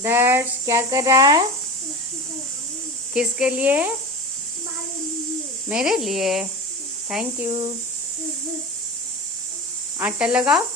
दर्श क्या कर रहा है? किसके लिए? मेरे लिए। Thank you. आटा लगाओ।